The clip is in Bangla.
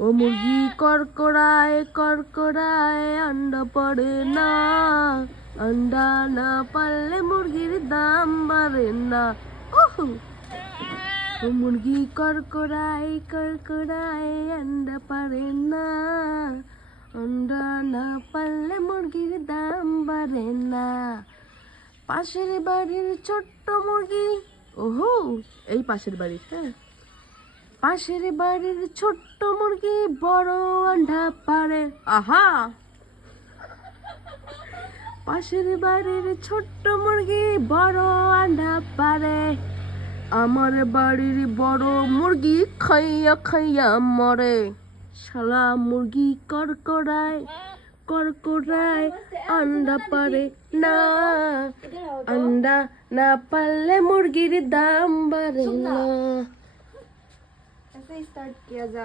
ও মুরগি করকরায় করকরায় আন্ডা পড়ে না, আন্ডা না পারলে মুরগির দাম বাড়ে না। ওহো, ও মুরগি করকরায় করকরায় আন্ডা পারে না, আন্ডা না পারলে মুরগির দাম বাড়ে না। পাশের বাড়ির ছোট্ট মুরগি, ওহো এই পাশের বাড়ির, হ্যাঁ, পাশের বাড়ির ছোট্ট মুরগি বড় আন্ডা পারে। আহা, পাশের বাড়ির ছোট্ট মুরগি বড় আন্ডা পারে, আমার বাড়ির বড় মুরগি খাইয়া খাইয়া মরে। শালা মুরগি করকরায় করকরায় আন্ডা পারে না, আন্ডা না পারলে মুরগির দাম বাড়ে না। ऐसे ही स्टार्ट किया जाए।